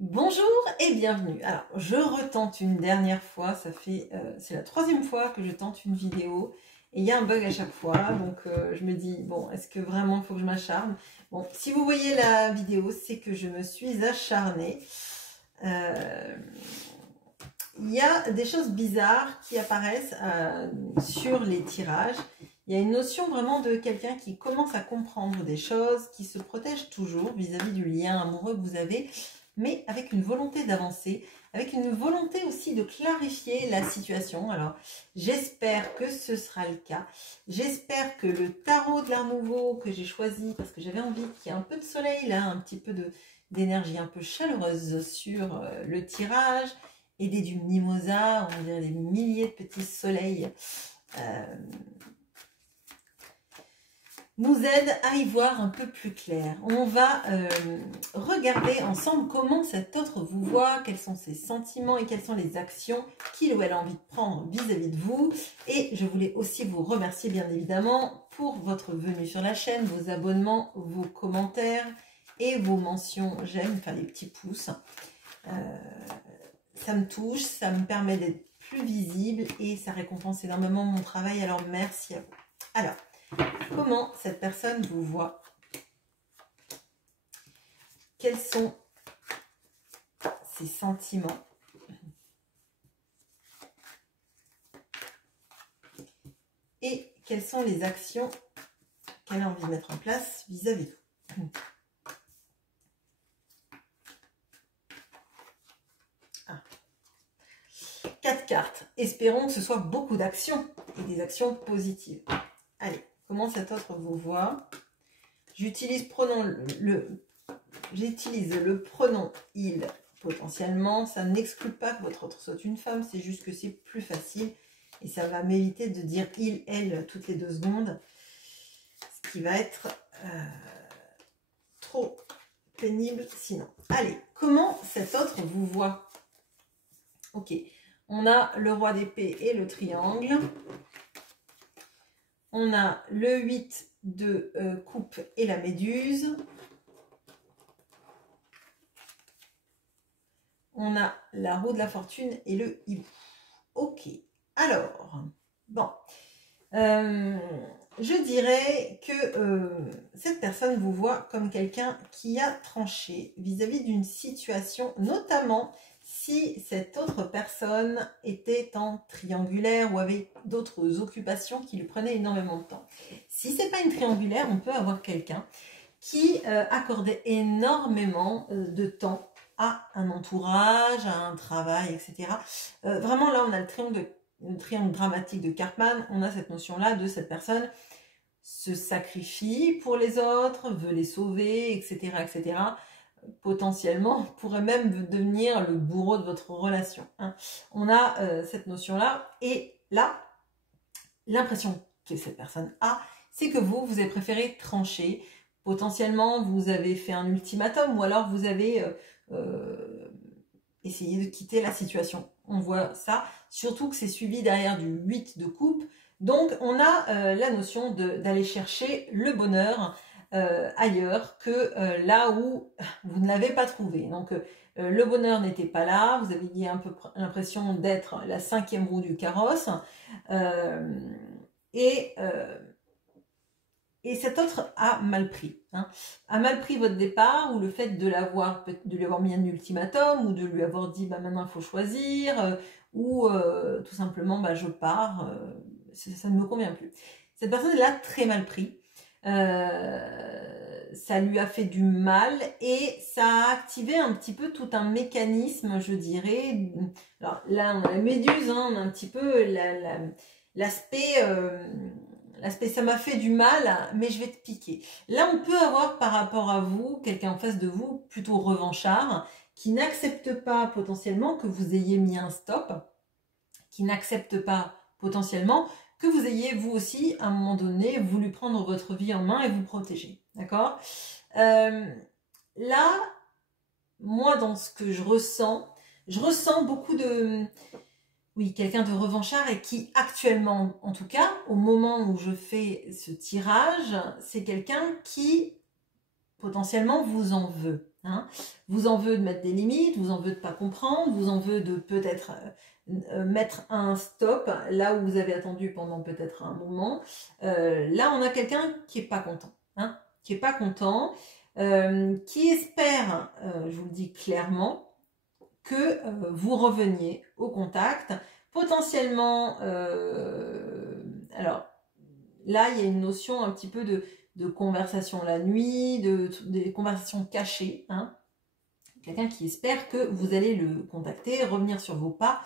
Bonjour et bienvenue. Alors, je retente une dernière fois, c'est la troisième fois que je tente une vidéo et il y a un bug à chaque fois, donc je me dis, bon, est-ce que vraiment il faut que je m'acharne? Bon, si vous voyez la vidéo, c'est que je me suis acharnée. Il y a des choses bizarres qui apparaissent sur les tirages. Il y a une notion vraiment de quelqu'un qui commence à comprendre des choses, qui se protège toujours vis-à-vis du lien amoureux que vous avez, mais avec une volonté d'avancer, avec une volonté aussi de clarifier la situation. Alors, j'espère que ce sera le cas. J'espère que le tarot de l'Art Nouveau que j'ai choisi, parce que j'avais envie qu'il y ait un peu de soleil là, un petit peu d'énergie un peu chaleureuse sur le tirage, aidé du mimosa, on dirait des milliers de petits soleils, nous aide à y voir un peu plus clair. On va regarder ensemble comment cet autre vous voit, quels sont ses sentiments et quelles sont les actions qu'il ou elle a envie de prendre vis-à-vis de vous. Et je voulais aussi vous remercier bien évidemment pour votre venue sur la chaîne, vos abonnements, vos commentaires et vos mentions j'aime, enfin les petits pouces. Ça me touche, ça me permet d'être plus visible et ça récompense énormément mon travail, alors merci à vous. Alors, comment cette personne vous voit? Quels sont ses sentiments? Et quelles sont les actions qu'elle a envie de mettre en place vis-à-vis de vous? 4 cartes. Espérons que ce soit beaucoup d'actions et des actions positives. Allez, comment cet autre vous voit? J'utilise le pronom il potentiellement. Ça n'exclut pas que votre autre soit une femme, c'est juste que c'est plus facile et ça va m'éviter de dire il, elle toutes les 2 secondes, ce qui va être trop pénible sinon. Allez, comment cet autre vous voit? Ok, on a le roi d'épée et le triangle. On a le 8 de coupe et la méduse. On a la roue de la fortune et le hibou. Ok, alors, bon. Je dirais que cette personne vous voit comme quelqu'un qui a tranché vis-à-vis d'une situation, notamment si cette autre personne était en triangulaire ou avait d'autres occupations qui lui prenaient énormément de temps. Si ce n'est pas une triangulaire, on peut avoir quelqu'un qui accordait énormément de temps à un entourage, à un travail, etc. Vraiment là, on a le triangle dramatique de Karpman, on a cette notion-là de cette personne se sacrifie pour les autres, veut les sauver, etc., etc., potentiellement pourrait même devenir le bourreau de votre relation. Hein. On a cette notion-là, et là, l'impression que cette personne a, c'est que vous avez préféré trancher. Potentiellement, vous avez fait un ultimatum, ou alors vous avez essayé de quitter la situation. On voit ça, surtout que c'est suivi derrière du 8 de coupe. Donc, on a la notion d'aller chercher le bonheur ailleurs que là où vous ne l'avez pas trouvé. Donc, le bonheur n'était pas là, vous aviez un peu l'impression d'être la 5e roue du carrosse. Et cet autre a mal pris. Hein. A mal pris votre départ, ou le fait de lui avoir mis un ultimatum, ou de lui avoir dit bah, maintenant il faut choisir, ou tout simplement bah, je pars, ça ne me convient plus. Cette personne l'a très mal pris. Ça lui a fait du mal et ça a activé un petit peu tout un mécanisme, je dirais. Alors là, on a la méduse, hein, on a un petit peu l'aspect ça m'a fait du mal, mais je vais te piquer. Là, on peut avoir par rapport à vous, quelqu'un en face de vous, plutôt revanchard, qui n'accepte pas potentiellement que vous ayez mis un stop, qui n'accepte pas potentiellement que vous ayez vous aussi, à un moment donné, voulu prendre votre vie en main et vous protéger. D'accord ? Là, moi, dans ce que je ressens beaucoup de... Oui, quelqu'un de revanchard et qui actuellement, en tout cas, au moment où je fais ce tirage, c'est quelqu'un qui potentiellement vous en veut. hein. Vous en veut de mettre des limites, vous en veut de pas comprendre, vous en veut de peut-être mettre un stop là où vous avez attendu pendant peut-être un moment. Là, on a quelqu'un qui est pas content, hein, qui est pas content, qui espère, je vous le dis clairement, que vous reveniez au contact, potentiellement. Alors là, il y a une notion un petit peu de conversation la nuit, des conversations cachées, hein. Quelqu'un qui espère que vous allez le contacter, revenir sur vos pas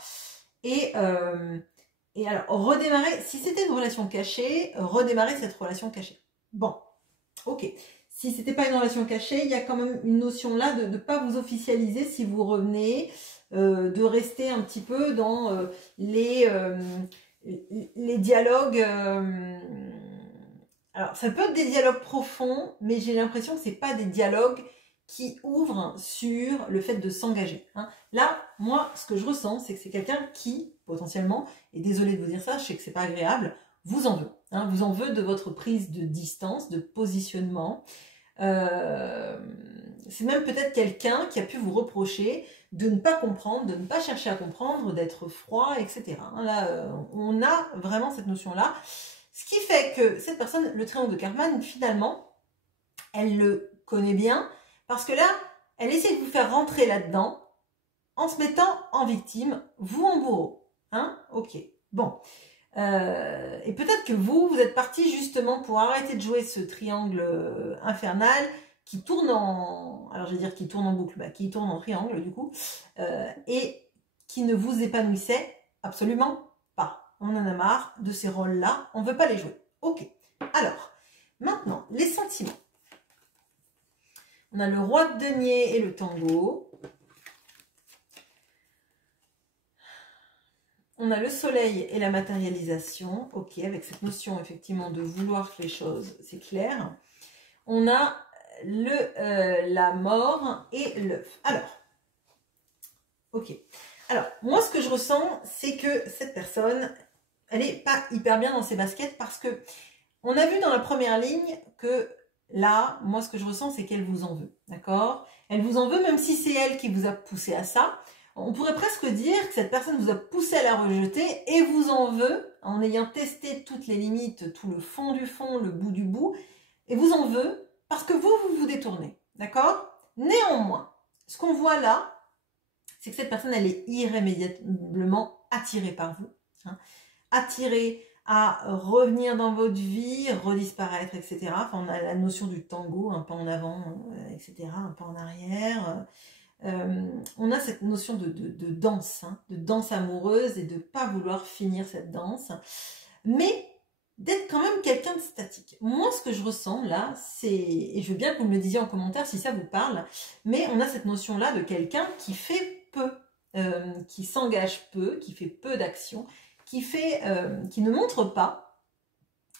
et alors redémarrer, si c'était une relation cachée, redémarrer cette relation cachée. Bon, ok. Si c'était pas une relation cachée, il y a quand même une notion là de ne pas vous officialiser si vous revenez, de rester un petit peu dans les dialogues. Alors, ça peut être des dialogues profonds, mais j'ai l'impression que c'est pas des dialogues qui ouvrent sur le fait de s'engager, hein. Là, moi, ce que je ressens, c'est que c'est quelqu'un qui, potentiellement, et désolé de vous dire ça, je sais que c'est pas agréable, vous en veut, hein, vous en veut de votre prise de distance, de positionnement. C'est même peut-être quelqu'un qui a pu vous reprocher de ne pas comprendre, de ne pas chercher à comprendre, d'être froid, etc. Là, on a vraiment cette notion-là. Ce qui fait que cette personne, le triangle de Karman, finalement, elle le connaît bien, parce que là, elle essaie de vous faire rentrer là-dedans, en se mettant en victime, vous en bourreau. Hein? Ok, bon. Et peut-être que vous êtes parti justement pour arrêter de jouer ce triangle infernal qui tourne en... Alors je vais dire qui tourne en boucle, bah, qui tourne en triangle du coup, et qui ne vous épanouissait absolument pas. On en a marre de ces rôles-là, on ne veut pas les jouer. Ok, alors, maintenant, les sentiments. On a le roi de denier et le tango. On a le soleil et la matérialisation. Ok, avec cette notion effectivement de vouloir que les choses, c'est clair. On a la mort et l'œuf. Alors, ok. Alors, moi, ce que je ressens, c'est que cette personne, elle n'est pas hyper bien dans ses baskets parce que on a vu dans la première ligne que là, moi, ce que je ressens, c'est qu'elle vous en veut. D'accord? Elle vous en veut, même si c'est elle qui vous a poussé à ça. On pourrait presque dire que cette personne vous a poussé à la rejeter et vous en veut, en ayant testé toutes les limites, tout le fond du fond, le bout du bout, et vous en veut parce que vous vous détournez. D'accord? Néanmoins, ce qu'on voit là, c'est que cette personne, elle est irrémédiablement attirée par vous. Hein, attirée à revenir dans votre vie, redisparaître, etc. Enfin, on a la notion du tango, un pas en avant, etc., un pas en arrière. On a cette notion de danse, hein, de danse amoureuse et de ne pas vouloir finir cette danse, mais d'être quand même quelqu'un de statique. Moi, ce que je ressens là, c'est, et je veux bien que vous me le disiez en commentaire si ça vous parle, mais on a cette notion-là de quelqu'un qui fait peu, qui s'engage peu, qui fait peu d'actions, qui ne montre pas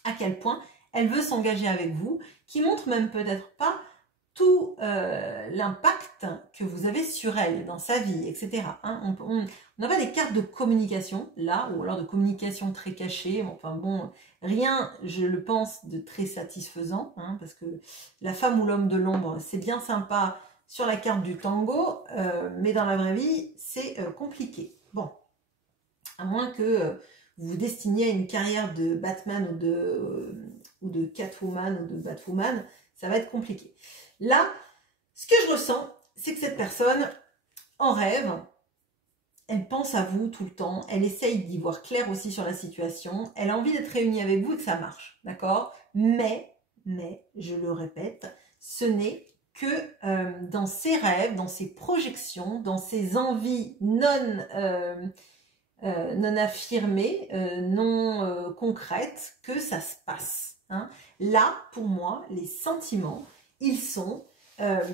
à quel point elle veut s'engager avec vous, qui montre même peut-être pas tout l'impact que vous avez sur elle, dans sa vie, etc. Hein, on n'a pas des cartes de communication, là, ou alors de communication très cachée, enfin bon, rien, je le pense, de très satisfaisant, hein, parce que la femme ou l'homme de l'ombre, c'est bien sympa sur la carte du tango, mais dans la vraie vie, c'est compliqué. Bon, à moins que vous vous destiniez à une carrière de Batman ou de Catwoman ou de Batwoman, ça va être compliqué. Là, ce que je ressens, c'est que cette personne, en rêve, elle pense à vous tout le temps, elle essaye d'y voir clair aussi sur la situation, elle a envie d'être réunie avec vous et que ça marche, d'accord? Mais, je le répète, ce n'est que dans ses rêves, dans ses projections, dans ses envies non affirmées, non concrètes, que ça se passe. Hein. Là, pour moi, les sentiments, ils sont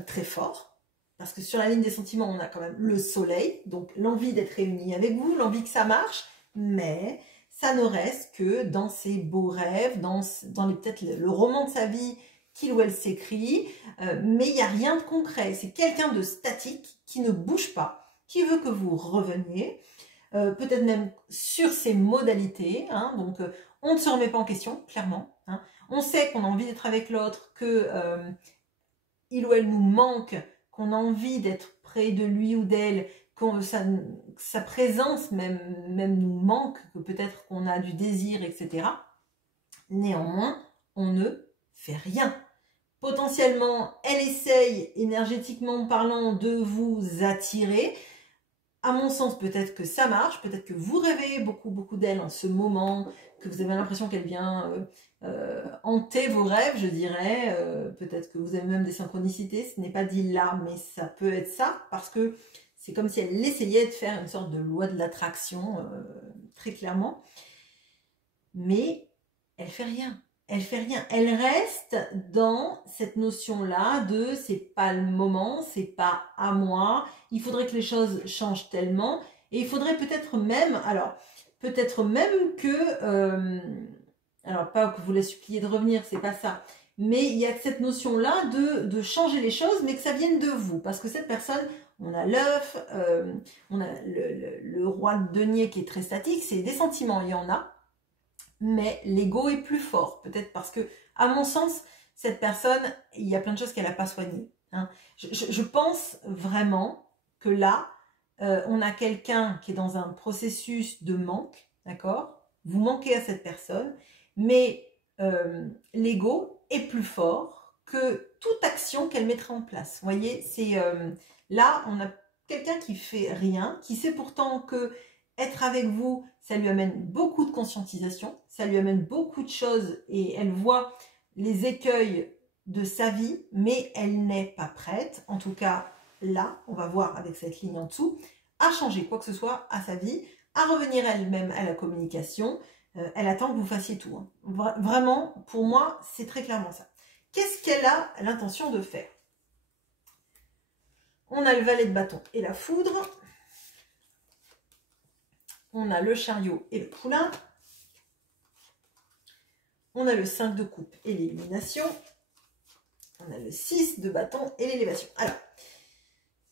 très forts, parce que sur la ligne des sentiments, on a quand même le soleil, donc l'envie d'être réunis avec vous, l'envie que ça marche, mais ça ne reste que dans ses beaux rêves, dans peut-être le roman de sa vie qu'il ou elle s'écrit, mais il n'y a rien de concret. C'est quelqu'un de statique qui ne bouge pas, qui veut que vous reveniez, peut-être même sur ses modalités, hein, donc on ne se remet pas en question, clairement. Hein. On sait qu'on a envie d'être avec l'autre, que il ou elle nous manque, qu'on a envie d'être près de lui ou d'elle, sa présence même nous manque, que peut-être qu'on a du désir, etc. Néanmoins, on ne fait rien. Potentiellement, elle essaye, énergétiquement parlant, de vous attirer. À mon sens, peut-être que ça marche, peut-être que vous rêvez beaucoup d'elle en ce moment, que vous avez l'impression qu'elle vient hanter vos rêves, je dirais. Peut-être que vous avez même des synchronicités, ce n'est pas dit là, mais ça peut être ça, parce que c'est comme si elle essayait de faire une sorte de loi de l'attraction, très clairement. Mais elle fait rien. Elle fait rien. Elle reste dans cette notion-là de c'est pas le moment, c'est pas à moi. Il faudrait que les choses changent tellement. Et il faudrait peut-être même, alors, peut-être même que, alors pas que vous la suppliez de revenir, c'est pas ça. Mais il y a cette notion-là de changer les choses, mais que ça vienne de vous. Parce que cette personne, on a l'œuf, on a le roi de denier qui est très statique, c'est des sentiments, il y en a. Mais l'ego est plus fort. Peut-être parce que, à mon sens, cette personne, il y a plein de choses qu'elle n'a pas soignées. Hein. Je pense vraiment que là, on a quelqu'un qui est dans un processus de manque, d'accord? Vous manquez à cette personne, mais l'ego est plus fort que toute action qu'elle mettrait en place. Vous voyez, c'est là, on a quelqu'un qui fait rien, qui sait pourtant que être avec vous, ça lui amène beaucoup de conscientisation, ça lui amène beaucoup de choses et elle voit les écueils de sa vie, mais elle n'est pas prête, en tout cas là, on va voir avec cette ligne en dessous, à changer quoi que ce soit à sa vie, à revenir elle-même à la communication. Elle attend que vous fassiez tout. Hein. Vraiment, pour moi, c'est très clairement ça. Qu'est-ce qu'elle a l'intention de faire? On a le valet de bâton et la foudre. On a le chariot et le poulain. On a le 5 de coupe et l'illumination. On a le 6 de bâton et l'élévation. Alors,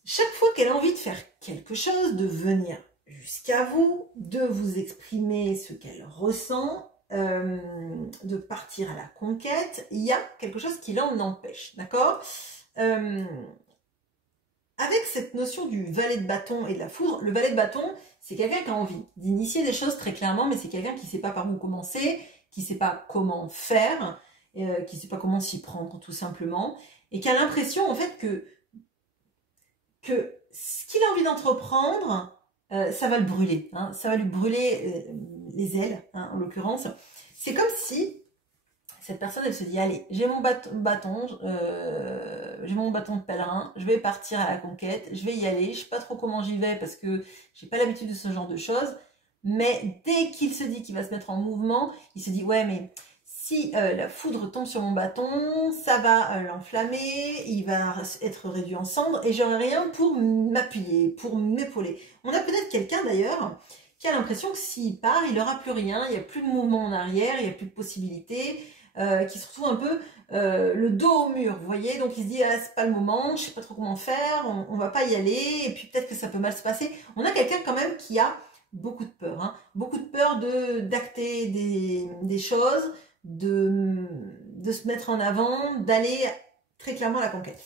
chaque fois qu'elle a envie de faire quelque chose, de venir jusqu'à vous, de vous exprimer ce qu'elle ressent, de partir à la conquête, il y a quelque chose qui l'en empêche, d'accord? Avec cette notion du valet de bâton et de la foudre, le valet de bâton, c'est quelqu'un qui a envie d'initier des choses très clairement, mais c'est quelqu'un qui ne sait pas par où commencer, qui ne sait pas comment faire, qui ne sait pas comment s'y prendre tout simplement, et qui a l'impression en fait que ce qu'il a envie d'entreprendre, ça va le brûler, hein, ça va lui brûler les ailes, hein, en l'occurrence. C'est comme si cette personne, elle se dit, allez, j'ai mon bâton de pèlerin, je vais partir à la conquête, je vais y aller, je sais pas trop comment j'y vais parce que j'ai pas l'habitude de ce genre de choses, mais dès qu'il se dit qu'il va se mettre en mouvement, il se dit, ouais, mais si la foudre tombe sur mon bâton, ça va l'enflammer, il va être réduit en cendres et j'aurai rien pour m'appuyer, pour m'épauler. On a peut-être quelqu'un d'ailleurs qui a l'impression que s'il part, il n'aura plus rien, il n'y a plus de mouvement en arrière, il n'y a plus de possibilités, qui se retrouve un peu le dos au mur, vous voyez, donc il se dit ah, c'est pas le moment, je sais pas trop comment faire, on va pas y aller, et puis peut-être que ça peut mal se passer. On a quelqu'un quand même qui a beaucoup de peur, hein, beaucoup de peur d'acter des choses, de se mettre en avant, d'aller très clairement à la conquête.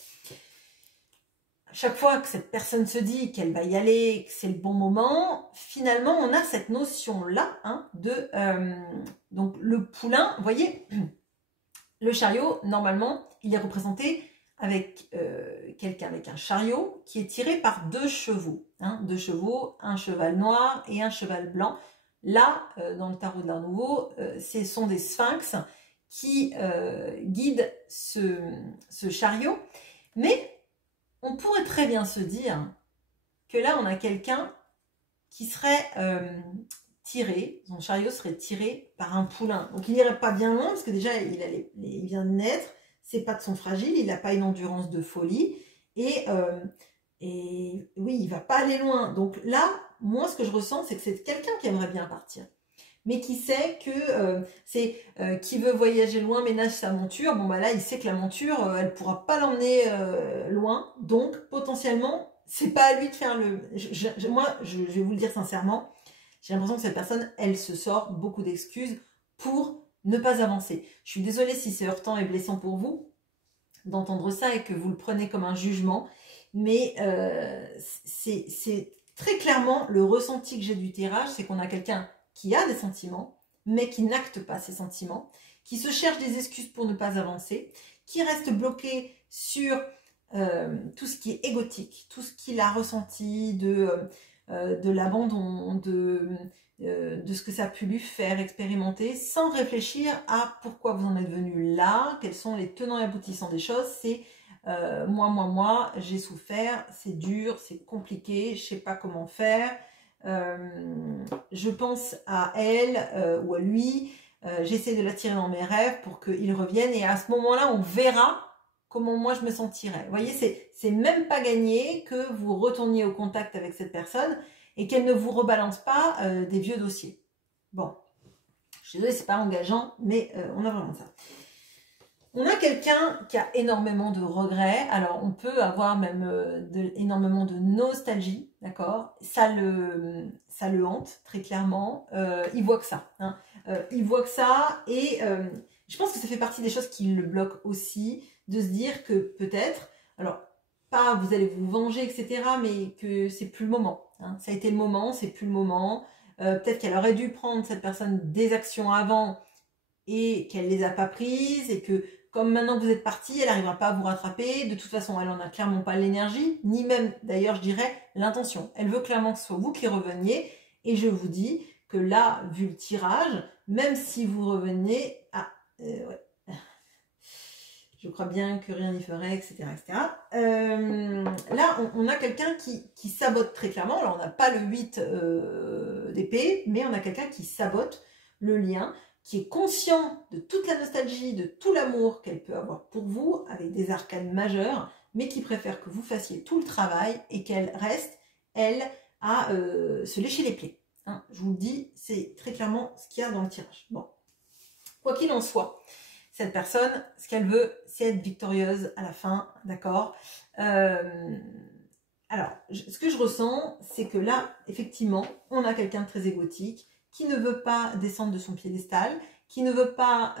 Chaque fois que cette personne se dit qu'elle va y aller, que c'est le bon moment, finalement on a cette notion-là, hein, donc le poulain, vous voyez. Le chariot, normalement, il est représenté avec quelqu'un avec un chariot qui est tiré par 2 chevaux. Hein, 2 chevaux, un cheval noir et un cheval blanc. Là, dans le tarot de l'Art Nouveau, ce sont des sphinx qui guident ce chariot. Mais on pourrait très bien se dire que là, on a quelqu'un qui serait tiré, son chariot serait tiré par un poulain. Donc il n'irait pas bien loin, parce que déjà il vient de naître, ses pattes sont fragiles, il n'a pas une endurance de folie, et oui, il va pas aller loin. Donc là, moi ce que je ressens, c'est que c'est quelqu'un qui aimerait bien partir, mais qui sait que qui veut voyager loin ménage sa monture. Bon bah là, il sait que la monture, elle pourra pas l'emmener loin, donc potentiellement, c'est pas à lui de faire moi, je vais vous le dire sincèrement, j'ai l'impression que cette personne, elle se sort beaucoup d'excuses pour ne pas avancer. Je suis désolée si c'est heurtant et blessant pour vous d'entendre ça et que vous le prenez comme un jugement, mais c'est très clairement le ressenti que j'ai du tirage, c'est qu'on a quelqu'un qui a des sentiments, mais qui n'acte pas ses sentiments, qui se cherche des excuses pour ne pas avancer, qui reste bloqué sur tout ce qui est égotique, tout ce qu'il a ressenti de l'abandon, de ce que ça a pu lui faire expérimenter, sans réfléchir à pourquoi vous en êtes venu là, quels sont les tenants et aboutissants des choses. C'est moi, j'ai souffert, c'est dur, c'est compliqué, je sais pas comment faire, je pense à elle ou à lui, j'essaie de l'attirer dans mes rêves pour qu'il revienne, et à ce moment-là, on verra comment moi je me sentirais. Vous voyez, c'est même pas gagné que vous retourniez au contact avec cette personne et qu'elle ne vous rebalance pas des vieux dossiers. Bon, je suis désolée, c'est pas engageant, mais on a vraiment ça. On a quelqu'un qui a énormément de regrets. Alors, on peut avoir même énormément de nostalgie, d'accord ? Ça le hante, très clairement. Il voit que ça. Hein. Il voit que ça, et je pense que ça fait partie des choses qui le bloquent aussi, de se dire que peut-être, alors, pas vous allez vous venger, etc., mais que c'est plus le moment. Hein. Ça a été le moment, c'est plus le moment. Peut-être qu'elle aurait dû prendre, cette personne, des actions avant et qu'elle les a pas prises, et que comme maintenant que vous êtes parti, elle n'arrivera pas à vous rattraper. De toute façon, elle n'en a clairement pas l'énergie, ni même, d'ailleurs, je dirais, l'intention. Elle veut clairement que ce soit vous qui reveniez, et je vous dis que là, vu le tirage, même si vous revenez... ouais. Je crois bien que rien n'y ferait, etc. etc. Là, on a quelqu'un qui sabote très clairement. Alors, on n'a pas le 8 d'épée, mais on a quelqu'un qui sabote le lien, qui est conscient de toute la nostalgie, de tout l'amour qu'elle peut avoir pour vous, avec des arcanes majeures, mais qui préfère que vous fassiez tout le travail et qu'elle reste, elle, à se lécher les plaies. Hein, je vous le dis, c'est très clairement ce qu'il y a dans le tirage. Bon, quoi qu'il en soit, cette personne, ce qu'elle veut, c'est être victorieuse à la fin, d'accord ? Alors, ce que je ressens, c'est que là, effectivement, on a quelqu'un de très égotique, qui ne veut pas descendre de son piédestal, qui ne veut pas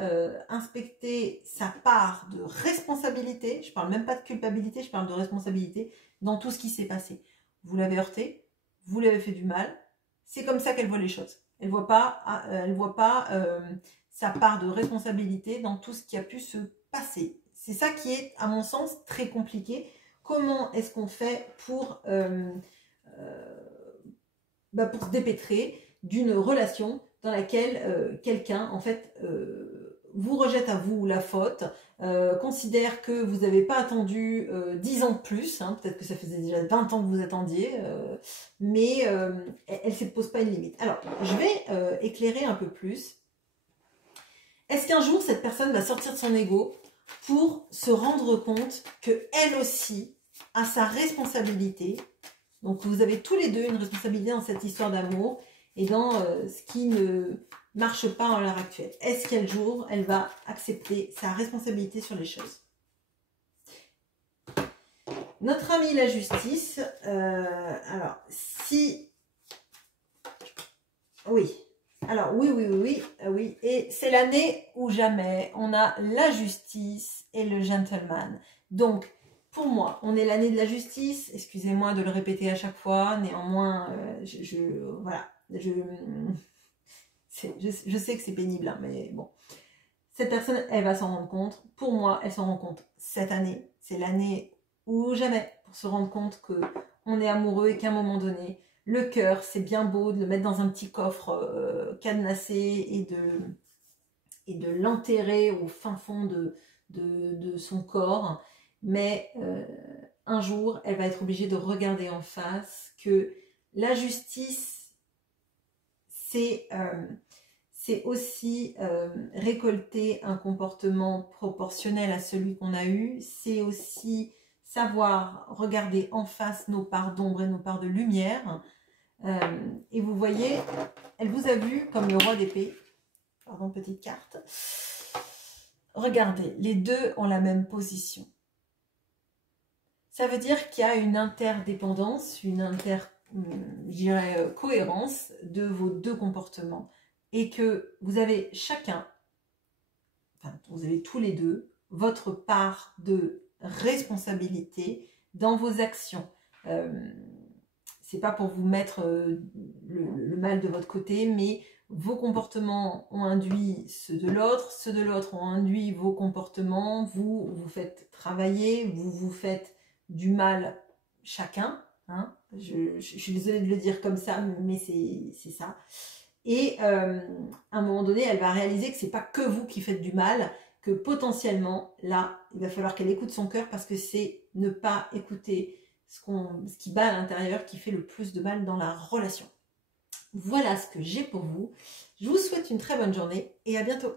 inspecter sa part de responsabilité. Je parle même pas de culpabilité, je parle de responsabilité dans tout ce qui s'est passé. Vous l'avez heurté, vous l'avez fait du mal. C'est comme ça qu'elle voit les choses. Elle voit pas sa part de responsabilité dans tout ce qui a pu se passer. C'est ça qui est, à mon sens, très compliqué. Comment est-ce qu'on fait pour se dépêtrer d'une relation dans laquelle quelqu'un, en fait, vous rejette à vous la faute, considère que vous n'avez pas attendu 10 ans de plus, hein, peut-être que ça faisait déjà 20 ans que vous attendiez, mais elle ne se pose pas une limite. Alors, je vais éclairer un peu plus. Est-ce qu'un jour, cette personne va sortir de son ego pour se rendre compte qu'elle aussi a sa responsabilité? Donc, vous avez tous les deux une responsabilité dans cette histoire d'amour et dans ce qui ne marche pas à l'heure actuelle. Est-ce qu'un jour, elle va accepter sa responsabilité sur les choses? Notre amie la justice, alors, si... Oui. Alors, oui. Et c'est l'année où jamais on a la justice et le gentleman. Donc, pour moi, on est l'année de la justice. Excusez-moi de le répéter à chaque fois. Néanmoins, voilà. Je sais que c'est pénible, hein, mais bon. Cette personne, elle va s'en rendre compte. Pour moi, elle s'en rend compte cette année. C'est l'année ou jamais pour se rendre compte qu'on est amoureux et qu'à un moment donné, le cœur, c'est bien beau de le mettre dans un petit coffre cadenassé et de l'enterrer au fin fond de son corps. Mais un jour, elle va être obligée de regarder en face que la justice, c'est aussi récolter un comportement proportionnel à celui qu'on a eu. C'est aussi savoir regarder en face nos parts d'ombre et nos parts de lumière. Et vous voyez, elle vous a vu comme le roi d'épée. Pardon, petite carte. Regardez, les deux ont la même position. Ça veut dire qu'il y a une interdépendance, cohérence de vos deux comportements. Et que vous avez chacun, enfin, vous avez tous les deux, votre part de responsabilité dans vos actions. C'est pas pour vous mettre le mal de votre côté, mais vos comportements ont induit ceux de l'autre ont induit vos comportements, vous vous faites travailler, vous vous faites du mal chacun, hein. Je suis désolée de le dire comme ça, mais c'est ça. Et à un moment donné, elle va réaliser que c'est pas que vous qui faites du mal, que potentiellement, là, il va falloir qu'elle écoute son cœur parce que c'est ne pas écouter ce qui bat à l'intérieur qui fait le plus de mal dans la relation. Voilà ce que j'ai pour vous. Je vous souhaite une très bonne journée et à bientôt.